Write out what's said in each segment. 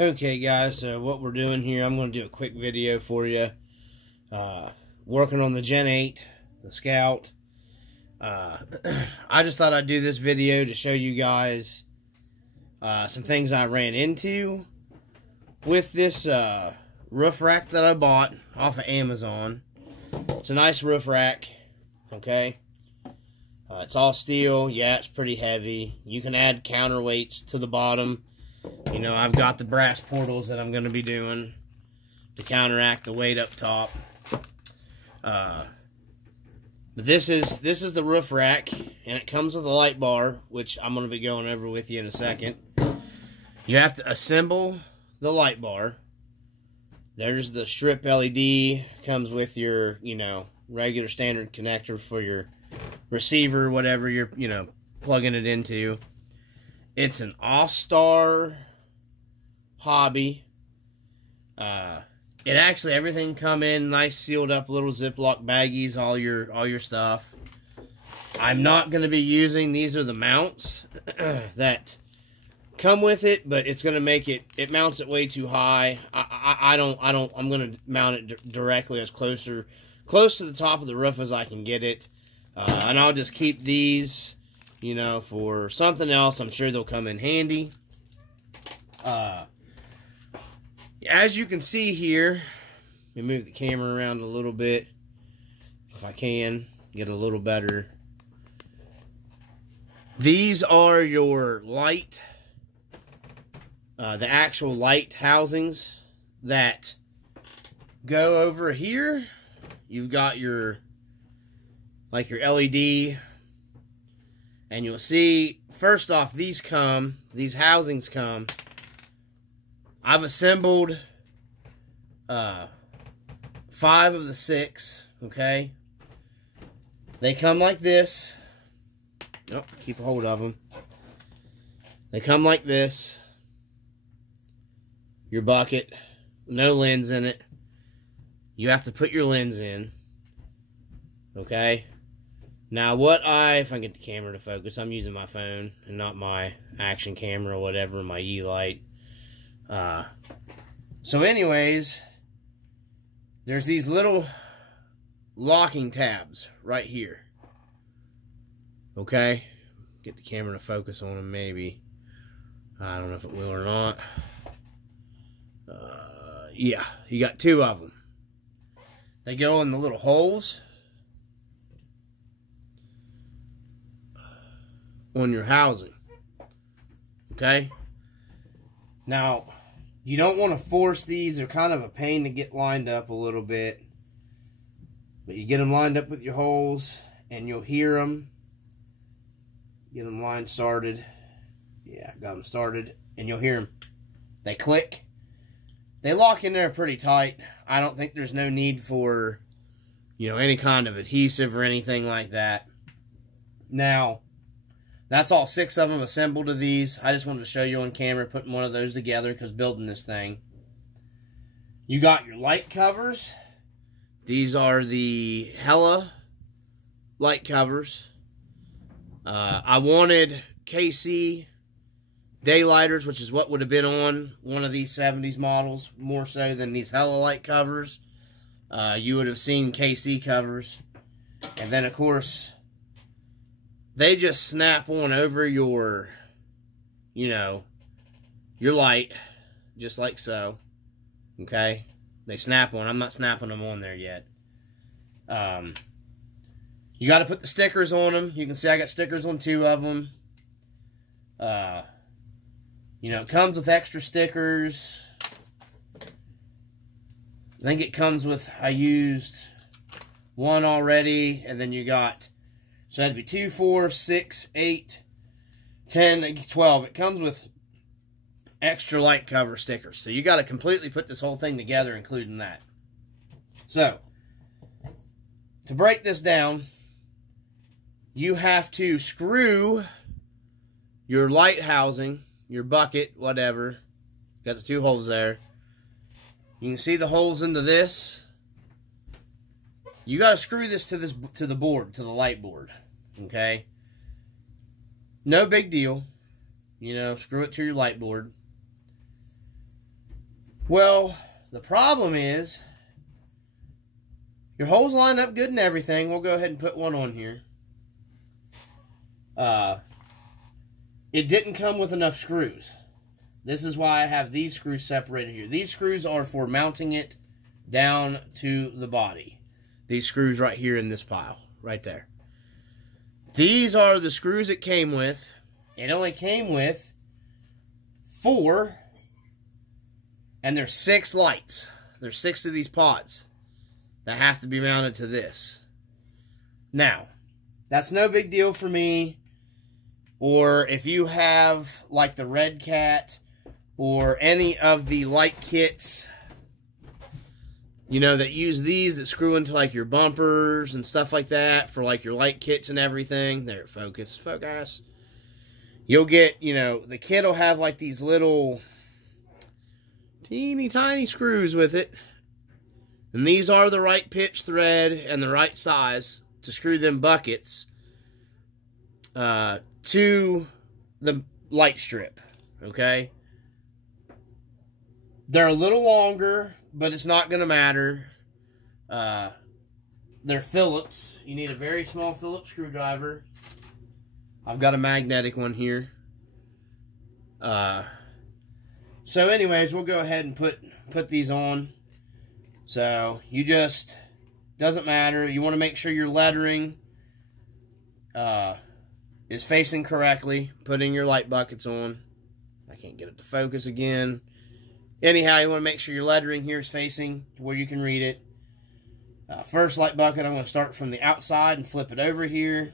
Okay guys, so what we're doing here, I'm going to do a quick video for you. Working on the Gen 8, the Scout. I just thought I'd do this video to show you guys some things I ran into with this roof rack that I bought off of Amazon. It's a nice roof rack, okay? It's all steel. Yeah, it's pretty heavy. You can add counterweights to the bottom. You know, I've got the brass portals that I'm going to be doing to counteract the weight up top. But this is the roof rack, and it comes with a light bar, which I'm going to be going over with you in a second. You have to assemble the light bar. There's the strip LED. Comes with your, you know, regular standard connector for your receiver, whatever you're, you know, plugging it into. It's an all-star hobby. It actually, everything come in nice sealed up little Ziploc baggies, all your stuff. I'm not going to be using, these are the mounts that come with it, but it's going to make it mounts it way too high. I'm going to mount it directly as close to the top of the roof as I can get it. And I'll just keep these, you know, for something else. I'm sure they'll come in handy. As you can see here, let me move the camera around a little bit, if I can, get a little better. These are your light, the actual light housings that go over here. You've got your, like your LED, and you'll see, first off, these housings come. I've assembled 5 of the 6, okay? They come like this. Oh, keep a hold of them. They come like this. Your bucket, no lens in it. You have to put your lens in, okay? Now, if I can get the camera to focus, I'm using my phone and not my action camera or whatever, my E-light. So anyways, there's these little locking tabs right here. Okay? Get the camera to focus on them, maybe. I don't know if it will or not. Yeah, you got 2 of them. They go in the little holes on your housing. Okay? Now, you don't want to force these. They're kind of a pain to get lined up a little bit. But you get them lined up with your holes, and you'll hear them. Get them line started. Yeah, got them started. And you'll hear them. They click. They lock in there pretty tight. I don't think there's no need for, you know, any kind of adhesive or anything like that. Now, that's all 6 of them assembled to these. I just wanted to show you on camera putting one of those together because building this thing. You got your light covers. These are the Hella light covers. I wanted KC daylighters, which is what would have been on one of these 70s models, more so than these Hella light covers. You would have seen KC covers. And then, of course, they just snap on over your, you know, your light, just like so, okay? They snap on. I'm not snapping them on there yet. You got to put the stickers on them. You can see I got stickers on 2 of them. You know, it comes with extra stickers. I think it comes with, I used 1 already, and then you got, so that'd be 2, 4, 6, 8, 10, 12. It comes with extra light cover stickers. So you got to completely put this whole thing together, including that. So, to break this down, you have to screw your light housing, your bucket, whatever. Got the 2 holes there. You can see the holes into this. You got to screw this to the board, to the light board. Okay? No big deal. You know, screw it to your light board. Well, the problem is, your holes line up good and everything. We'll go ahead and put one on here. It didn't come with enough screws. This is why I have these screws separated here. These screws are for mounting it down to the body. These screws right here in this pile, right there. These are the screws it came with. It only came with 4, and there's 6 lights. There's 6 of these pods that have to be mounted to this. Now, that's no big deal for me. Or if you have like the Redcat or any of the light kits, you know, that use these that screw into like your bumpers and stuff like that for like your light kits and everything. There, focus. You'll get, you know, the kit will have like these little teeny tiny screws with it. And these are the right pitch thread and the right size to screw them buckets to the light strip, okay? They're a little longer, but it's not going to matter. They're Phillips. You need a very small Phillips screwdriver. I've got a magnetic one here. So anyways, we'll go ahead and put these on. So you just, doesn't matter. You want to make sure your lettering is facing correctly. Putting your light buckets on. I can't get it to focus again. Anyhow, you want to make sure your lettering here is facing to where you can read it. First light bucket, I'm going to start from the outside and flip it over here.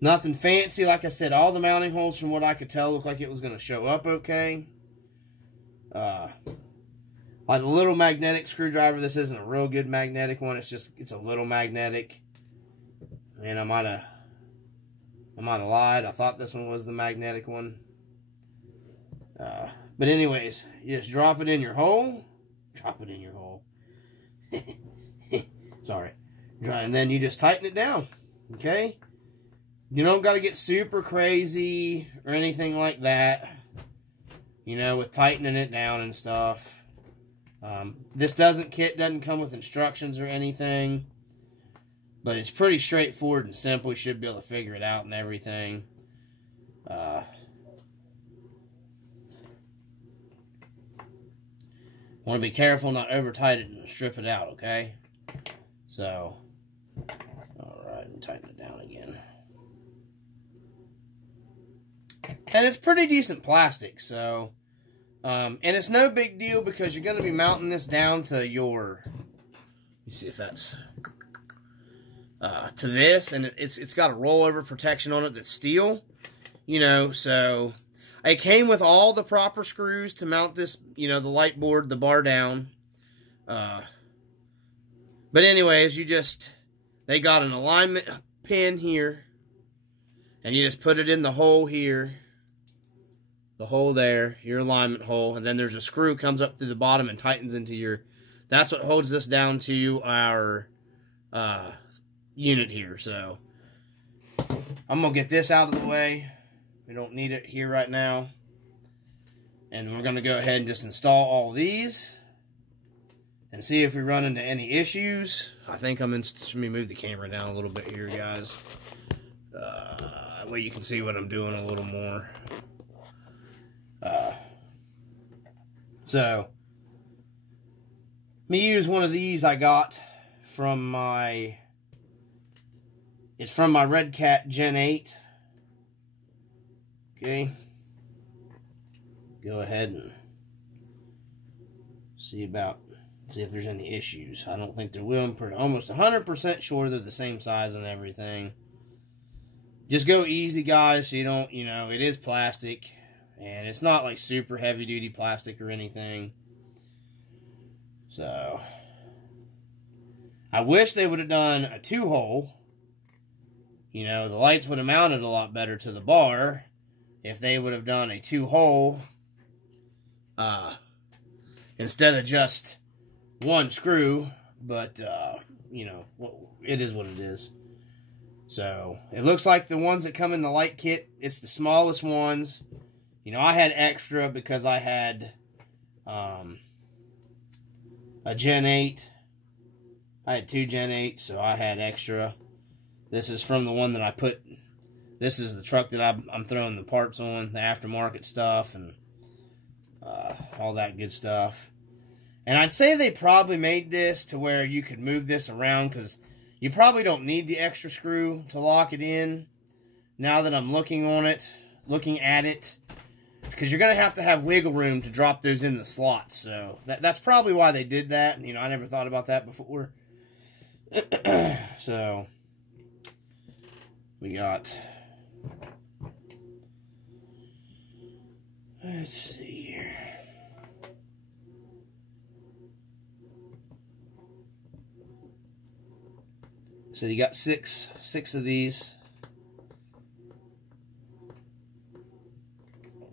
Nothing fancy. Like I said, all the mounting holes, from what I could tell, look like it was going to show up okay. Like a little magnetic screwdriver. This isn't a real good magnetic one. It's a little magnetic. And I might have lied. I thought this one was the magnetic one. But anyways, you just drop it in your hole. Drop it in your hole. Sorry. And then you just tighten it down. Okay? You don't got to get super crazy or anything like that. You know, with tightening it down and stuff. This kit doesn't come with instructions or anything. But it's pretty straightforward and simple. You should be able to figure it out and everything. Want to be careful not over tight it and strip it out, okay? So, alright, and tighten it down again. And it's pretty decent plastic, so, and it's no big deal because you're going to be mounting this down to your, let me see if that's, to this, and it's got a rollover protection on it that's steel, you know, so it came with all the proper screws to mount this, you know, the light board, the bar down. But anyways, they got an alignment pin here. And you just put it in the hole here. The hole there, your alignment hole. And then there's a screw comes up through the bottom and tightens into your, that's what holds this down to our unit here. So, I'm going to get this out of the way. We don't need it here right now. And we're going to go ahead and just install all these. And see if we run into any issues. I think let me move the camera down a little bit here, guys. That way you can see what I'm doing a little more. So, let me use one of these I got from my, it's from my Redcat Gen8. Okay. Go ahead and see if there's any issues. I don't think there will. I'm almost 100% sure they're the same size and everything. Just go easy, guys, so you don't, you know, it is plastic. And it's not like super heavy duty plastic or anything. So, I wish they would have done a 2-hole. You know, the lights would have mounted a lot better to the bar if they would have done a 2-hole instead of just one screw. But, you know, it is what it is. So, it looks like the ones that come in the light kit, it's the smallest ones. You know, I had extra because I had a Gen8. I had 2 Gen8s, so I had extra. This is from the one that I put. This is the truck that I'm throwing the parts on, the aftermarket stuff, and all that good stuff. And I'd say they probably made this to where you could move this around, because you probably don't need the extra screw to lock it in. Now that I'm looking at it, because you're going to have wiggle room to drop those in the slots. So that's probably why they did that. You know, I never thought about that before. So we got, let's see here. So you got six of these.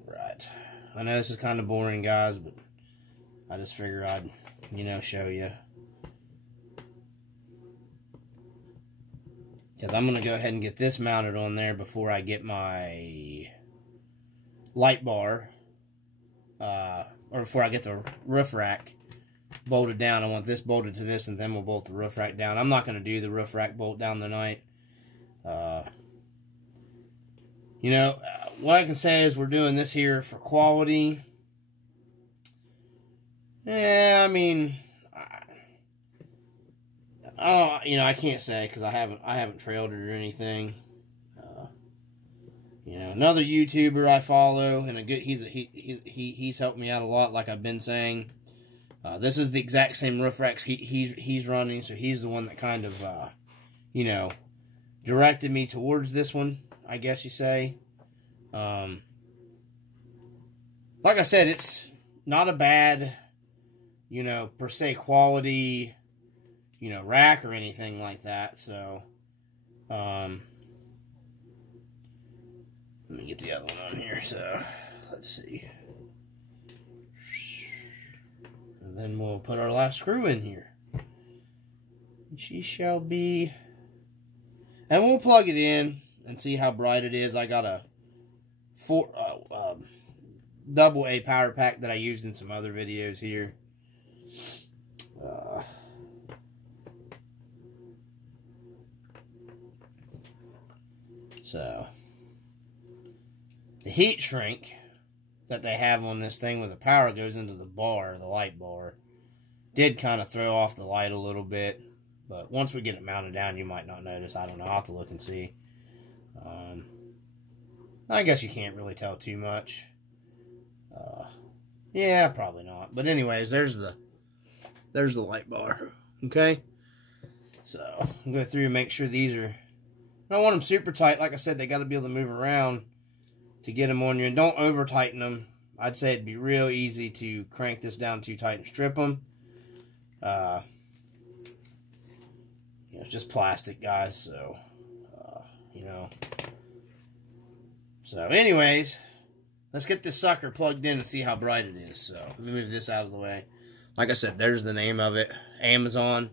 Right. I know this is kind of boring, guys, but I just figure I'd, you know, show you. Because I'm going to go ahead and get this mounted on there before I get my light bar. Or before I get the roof rack bolted down. I want this bolted to this, and then we'll bolt the roof rack down. I'm not going to do the roof rack bolt down tonight. You know, what I can say is we're doing this here for quality. Yeah, I mean, you know, I can't say because I haven't trailed it or anything. You know, another YouTuber I follow, and he's helped me out a lot, like I've been saying. This is the exact same roof racks he's running, so he's the one that kind of, you know, directed me towards this one, I guess you say. Like I said, it's not a bad, you know, per se quality, you know, rack or anything like that. So, let me get the other one on here. So, let's see. And then we'll put our last screw in here. She shall be. And we'll plug it in and see how bright it is. I got a double A power pack that I used in some other videos here. So, the heat shrink that they have on this thing with the power goes into the bar, the light bar, did kind of throw off the light a little bit. But once we get it mounted down, you might not notice. I don't know. I'll have to look and see. I guess you can't really tell too much. Yeah, probably not. But anyways, there's the light bar. Okay? So, I'm going to go through and make sure these are... I don't want them super tight. Like I said, they got to be able to move around to get them on you. And don't over tighten them. I'd say it'd be real easy to crank this down too tight and strip them. You know, it's just plastic, guys. So, you know. So, anyways, let's get this sucker plugged in and see how bright it is. So, let me move this out of the way. Like I said, there's the name of it. Amazon.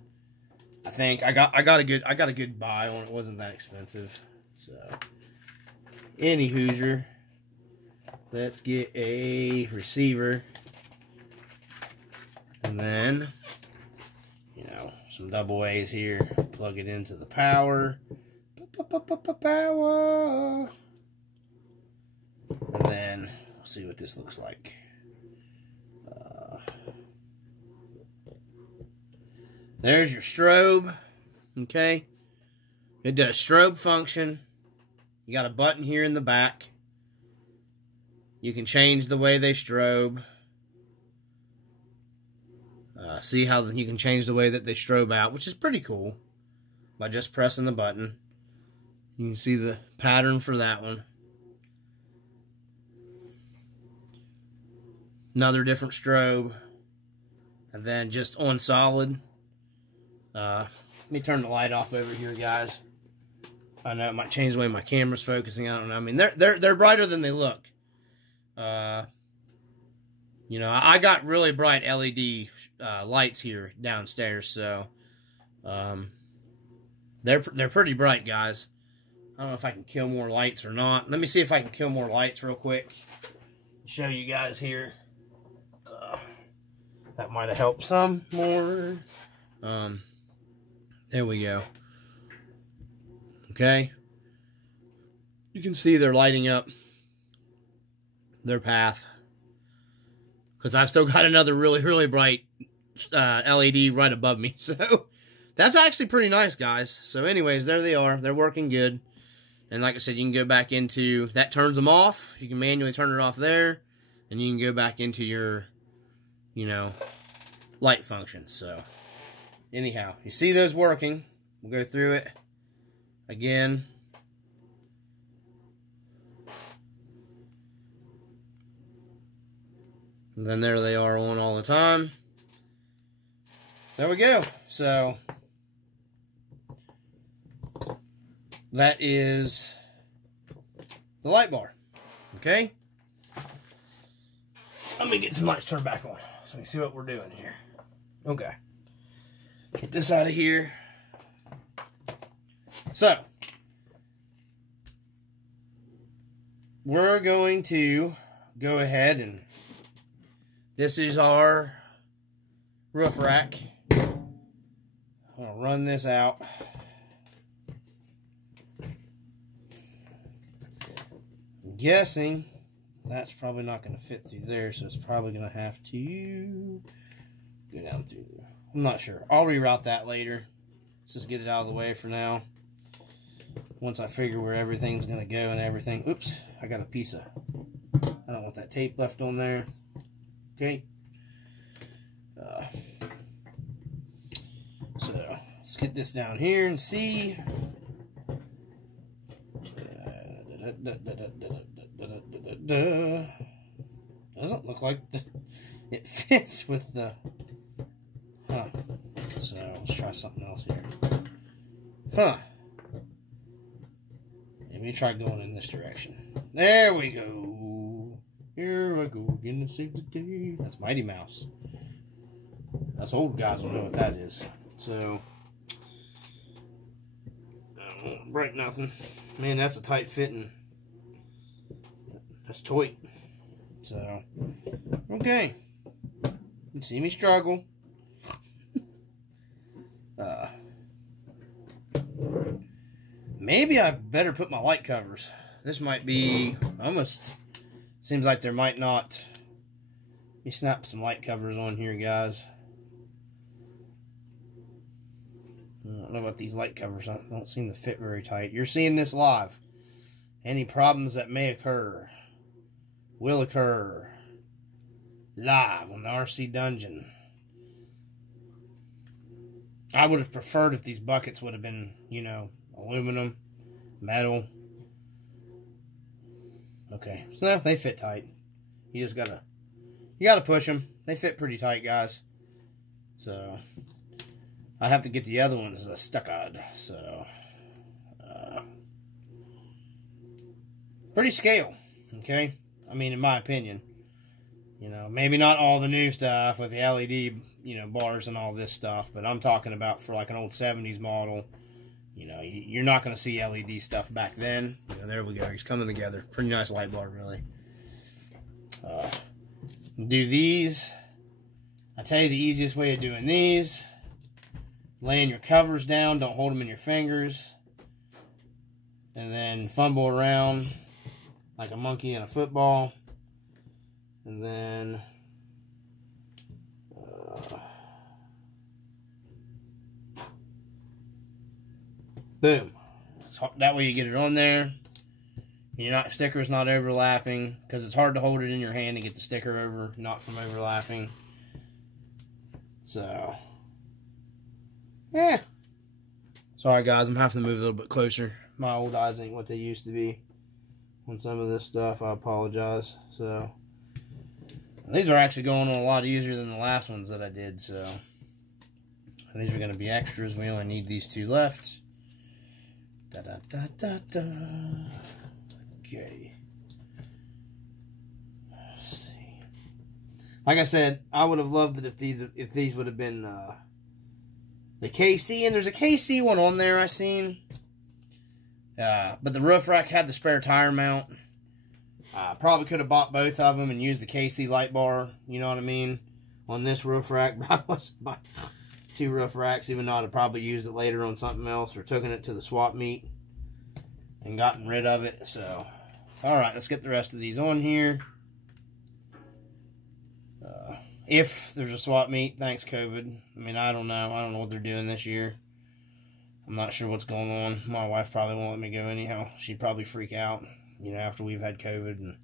I think I got a good buy on it. It wasn't that expensive. So, any Hoosier, let's get a receiver, and then, you know, some double A's here. Plug it into the power. Power. And then we'll see what this looks like. There's your strobe. Okay. It does strobe function. You got a button here in the back. You can change the way they strobe. See how you can change the way that they strobe out, which is pretty cool, by just pressing the button. You can see the pattern for that one. Another different strobe. And then just on solid. Let me turn the light off over here, guys. I know it might change the way my camera's focusing. I don't know. I mean, they're brighter than they look. You know, I got really bright LED lights here downstairs, so they're pretty bright, guys. I don't know if I can kill more lights or not. Let me see if I can kill more lights real quick. show you guys here. That might have helped some more. There we go. Okay. You can see they're lighting up their path. Because I've still got another really, really bright LED right above me. So, that's actually pretty nice, guys. So, anyways, there they are. They're working good. And like I said, you can go back into... That turns them off. You can manually turn it off there. And you can go back into your, you know, light functions. So, anyhow, you see those working. We'll go through it again. And then there they are on all the time. There we go. So, that is the light bar. Okay? Let me get some lights turned back on so we can see what we're doing here. Okay. Get this out of here. So, we're going to go ahead and this is our roof rack. I'm going to run this out. I'm guessing that's probably not going to fit through there, so it's probably going to have to go down through there. I'm not sure. I'll reroute that later. Let's just get it out of the way for now. Once I figure where everything's going to go and everything. Oops, I got a piece of... I don't want that tape left on there. Okay. So, let's get this down here and see. Doesn't look like it fits with the... Huh. So, let's try something else here. Huh. Maybe try going in this direction. There we go. Here I go again to save the day. That's Mighty Mouse. Us old guys will know what that is. So, I won't break nothing. Man, that's a tight fitting. That's tight. So, okay. You see me struggle. Maybe I better put my light covers. This might be almost... Seems like there might not... Let me snap some light covers on here, guys. I don't know about these light covers. I don't seem to fit very tight. You're seeing this live. Any problems that may occur will occur live on the RC Dungeon. I would have preferred if these buckets would have been, you know, aluminum, metal. Okay, so now they fit tight. You just gotta, push them. They fit pretty tight, guys. So, I have to get the other ones stuck-on. So, pretty scale, okay? I mean, in my opinion. You know, maybe not all the new stuff with the LED, you know, bars and all this stuff, but I'm talking about for like an old 70s model. You know, you're not going to see LED stuff back then. You know, there we go. He's coming together. Pretty nice light bar, really. Do these. I tell you the easiest way of doing these. Laying your covers down. Don't hold them in your fingers. And then fumble around like a monkey in a football. And then... boom. So that way you get it on there. Sticker's not overlapping, because it's hard to hold it in your hand and get the sticker over, not from overlapping. So, yeah. Sorry guys, I'm having to move a little bit closer. My old eyes ain't what they used to be on some of this stuff. I apologize. So, these are actually going on a lot easier than the last ones that I did. So, and these are going to be extras. We only need these two left. Okay. Let's see. Like I said, I would have loved it if these would have been the KC, and there's a KC one on there I seen. But the roof rack had the spare tire mount. Probably could have bought both of them and used the KC light bar, you know what I mean, on this roof rack. But I wasn't buying 2 roof racks, even though I'd have probably used it later on something else or taken it to the swap meet and gotten rid of it. So, alright, let's get the rest of these on here. If there's a swap meet, thanks COVID. I mean, I don't know. I don't know what they're doing this year. I'm not sure what's going on. My wife probably won't let me go anyhow. She'd probably freak out, you know, after we've had COVID and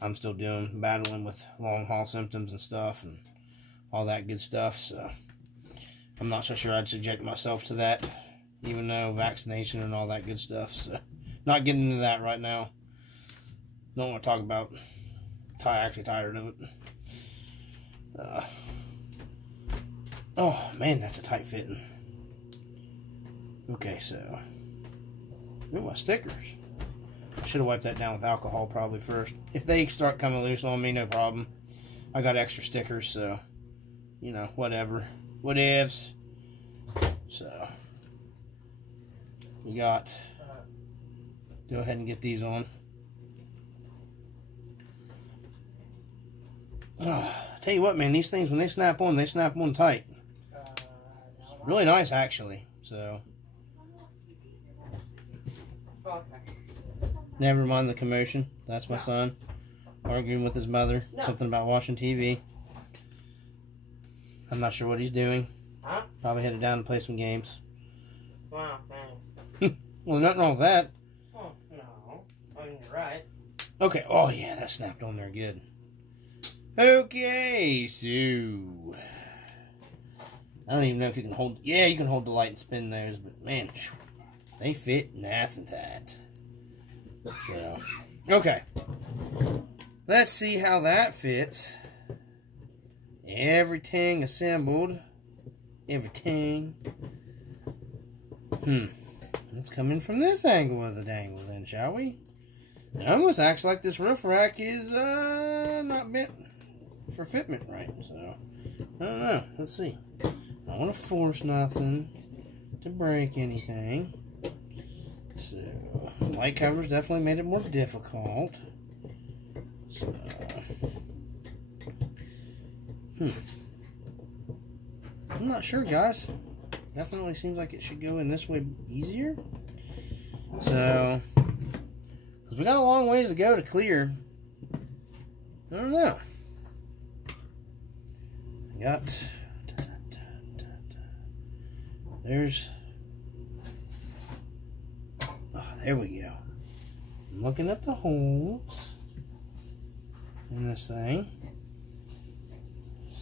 I'm still battling with long haul symptoms and stuff and all that good stuff. So I'm not so sure I'd subject myself to that, even though vaccination and all that good stuff. So not getting into that right now. Don't want to talk about it. Actually tired of it. Oh man, that's a tight fitting. Okay, so ooh, my stickers. I should have wiped that down with alcohol probably first. If they start coming loose on me, no problem. I got extra stickers, so you know, whatever. Whatevs. So we got. Go ahead and get these on. Tell you what, man, these things, when they snap on tight. Really nice, actually. So, never mind the commotion. That's my son arguing with his mother. Something about watching TV. I'm not sure what he's doing. Probably headed down to play some games. Wow, thanks. Well, nothing wrong with that. Oh, no. I mean, you're right. Okay. Oh, yeah, that snapped on there good. Okay, so I don't even know if you can hold. Yeah, you can hold the light and spin those, but man, they fit nice and tight. So, okay, let's see how that fits. Everything assembled. Everything. Let's come in from this angle of the dangle, then, shall we? It almost acts like this roof rack is not meant for fitment right, so I don't know. Let's see. I don't want to force nothing to break anything. So light covers definitely made it more difficult. So I'm not sure, guys. Definitely seems like it should go in this way easier. So because we got a long ways to go to clear. I don't know. Got there's there we go. I'm looking at the holes in this thing.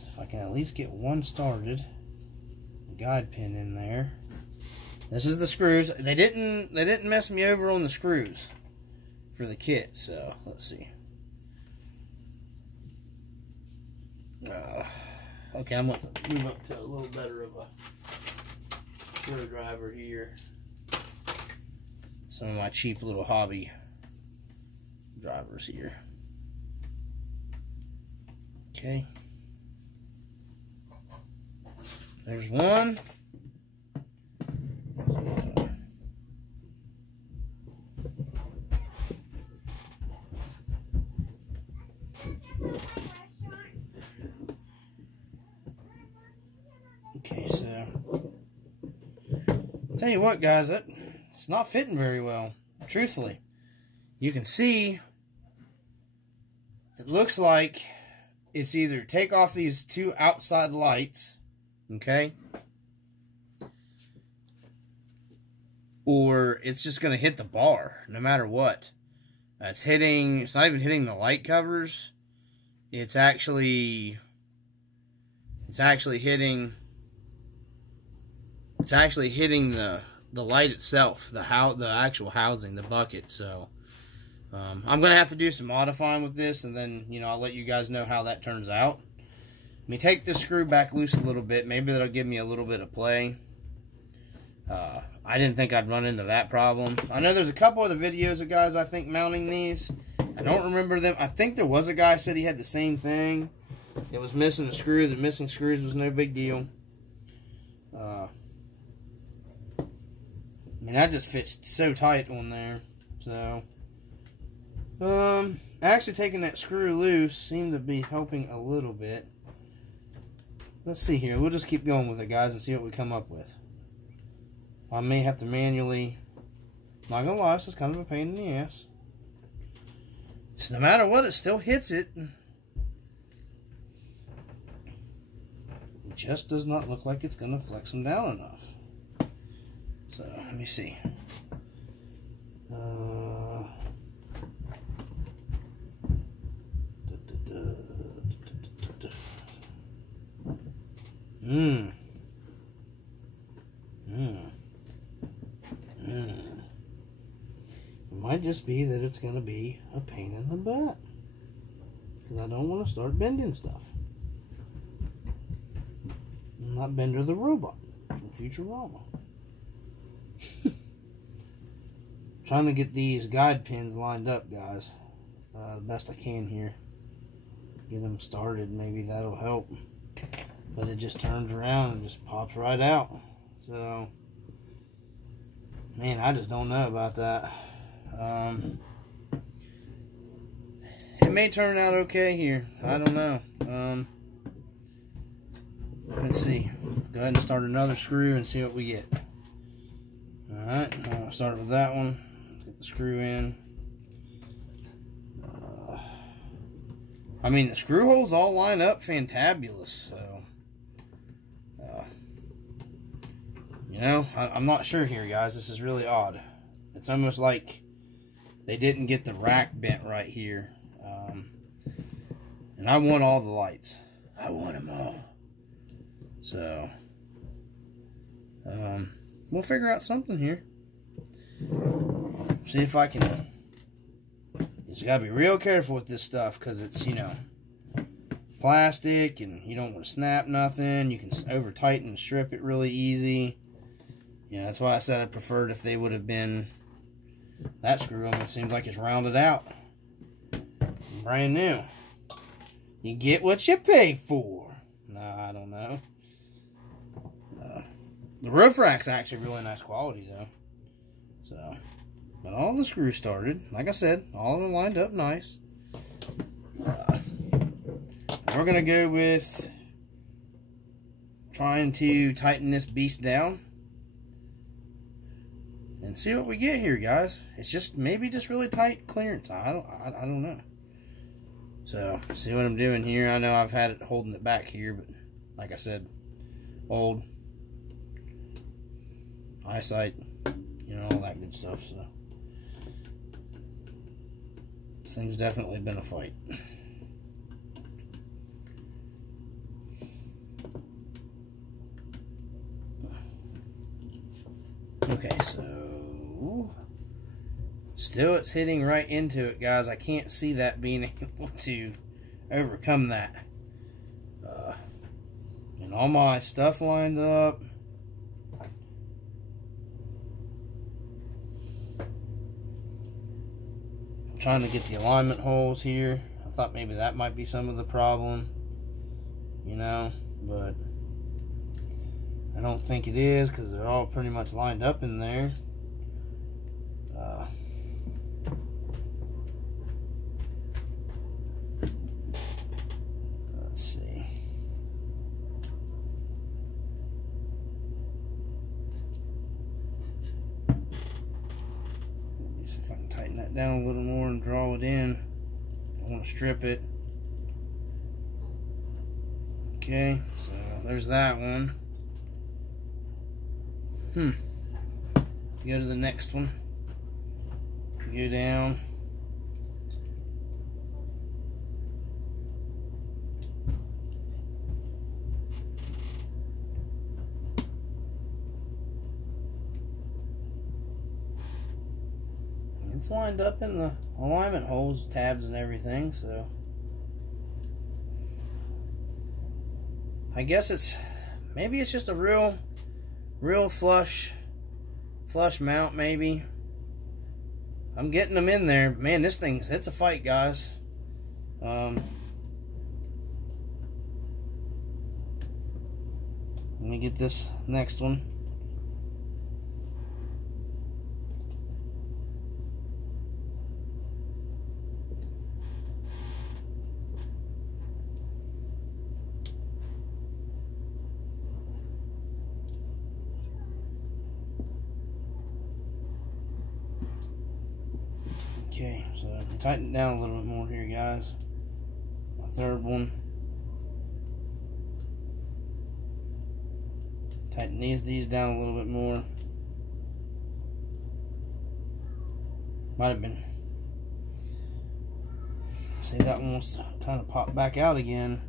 If I can at least get one started. Guide pin in there. This is the screws. They didn't mess me over on the screws for the kit, so let's see. Okay, I'm going to move up to a little better of a screwdriver here. Some of my cheap little hobby drivers here. Okay. There's one. Okay, so tell you what, guys, it's not fitting very well. Truthfully, you can see it looks like it's either take off these two outside lights, okay, or it's just going to hit the bar no matter what. It's not even hitting the light covers. It's actually hitting the light itself, the actual housing, the bucket. So I'm gonna have to do some modifying with this, and then I'll let you guys know how that turns out. Let me take this screw back loose a little bit. Maybe that'll give me a little bit of play. I didn't think I'd run into that problem. I know there's a couple of the videos of guys, I think, mounting these. I don't remember them. I think there was a guy said he had the same thing. It was missing a screw. The missing screws was no big deal. I mean, that just fits so tight on there. So, actually taking that screw loose seemed to be helping a little bit. Let's see here. We'll just keep going with it, guys, and see what we come up with. I may have to manually... Not gonna lie, this is kind of a pain in the ass. So no matter what, it still hits it. It just does not look like it's gonna flex them down enough. So, let me see. It might just be that it's going to be a pain in the butt. Because I don't want to start bending stuff. I'm not Bender the Robot from Futurama. Trying to get these guide pins lined up, guys. The best I can here. Get them started. Maybe that'll help. But it just turns around and just pops right out. So, man, I just don't know about that. It may turn out okay here. I don't know. Let's see. Go ahead and start another screw and see what we get. Alright, I'll start with that one. Get the screw in. I mean, the screw holes all line up fantabulous, so... you know, I'm not sure here, guys. This is really odd. It's almost like they didn't get the rack bent right here. And I want all the lights. I want them all. So, we'll figure out something here. See if I can... You just gotta be real careful with this stuff because it's, you know, plastic and you don't want to snap nothing. You can over tighten and strip it really easy. Yeah, that's why I said I preferred if they would have been... That screw almost seems like it's rounded out. Brand new. You get what you pay for. No, I don't know. The roof rack's actually really nice quality, though. So, but all the screws started. Like I said, all of them lined up nice. We're going to go with trying to tighten this beast down. And see what we get here, guys. It's just maybe just really tight clearance. I don't know. So see what I'm doing here. I know I've had it holding it back here, but like I said, old eyesight, you know, all that good stuff. So this thing's definitely been a fight. Okay, so still it's hitting right into it, guys. I can't see that being able to overcome that. And all my stuff lined up. I'm trying to get the alignment holes here. I thought maybe that might be some of the problem, you know, but I don't think it is because they're all pretty much lined up in there. Let's see. Let me see if I can tighten that down a little more and draw it in. I want to strip it. Okay, so there's that one. Go to the next one. Go down. It's lined up in the alignment holes, tabs and everything, so I guess it's maybe it's just a real flush mount, maybe. I'm getting them in there. Man, this thing, it's a fight, guys. Let me get this next one. Okay, so tighten it down a little bit more here, guys. My third one. Tighten these down a little bit more. Might have been. See, that one wants to kind of pop back out again.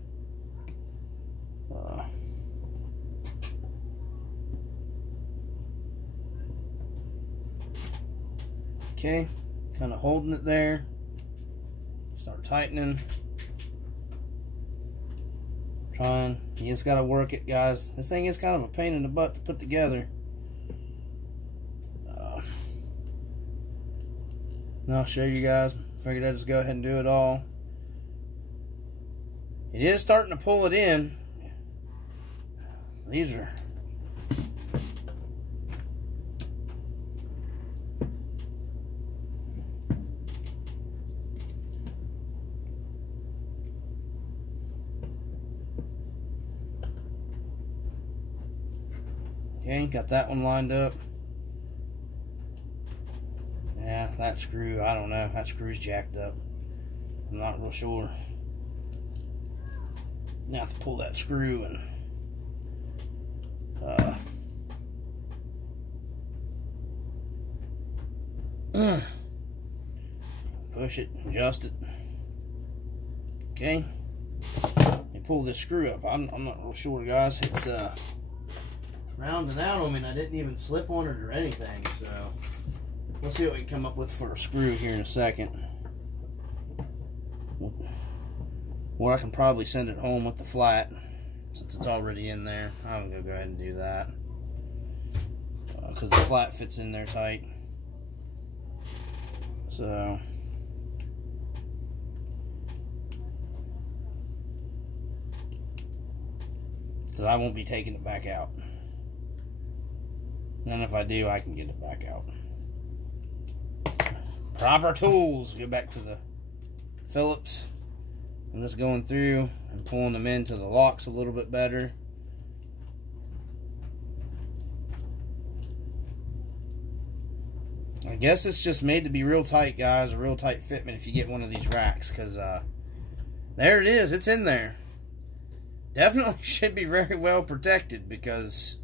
Okay, kind of holding it there. Start tightening. Trying. You just got to work it, guys. This thing is kind of a pain in the butt to put together. And I'll show you guys. Figured I'd just go ahead and do it all. It is starting to pull it in. These are... Okay, got that one lined up. Yeah, that screw, I don't know. That screw's jacked up. I'm not real sure. Now I have to pull that screw and push it, adjust it. Okay. And pull this screw up. I'm not real sure, guys. It's rounding out on me, and I didn't even slip on it or anything, so let's see what we can come up with for a screw here in a second. Or I can probably send it home with the flat, since it's already in there. I'm gonna go ahead and do that, because the flat fits in there tight. So because I won't be taking it back out. And if I do, I can get it back out. Proper tools. Go back to the Phillips. I'm just going through and pulling them into the locks a little bit better. I guess it's just made to be real tight, guys. A real tight fitment if you get one of these racks. Because there it is. It's in there. Definitely should be very well protected, because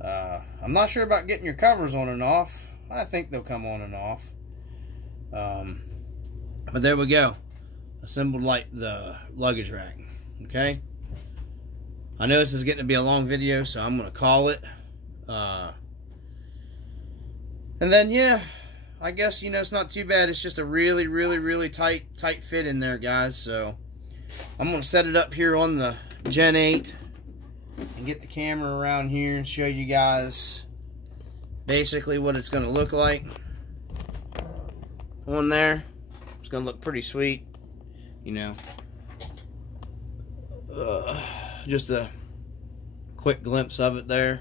I'm not sure about getting your covers on and off. I think they'll come on and off. But there we go. Assembled like the luggage rack. Okay. I know this is getting to be a long video, so I'm going to call it. And then, yeah, I guess, you know, it's not too bad. It's just a really, really, really tight fit in there, guys. So I'm going to set it up here on the Gen 8 and get the camera around here and show you guys basically what it's going to look like on there. It's going to look pretty sweet, you know. Just a quick glimpse of it there.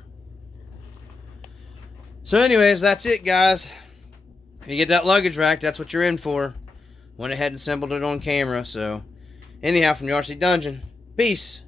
So anyways, that's it, guys. If you get that luggage rack, that's what you're in for. Went ahead and assembled it on camera. So anyhow, from the RC Dungeon, peace.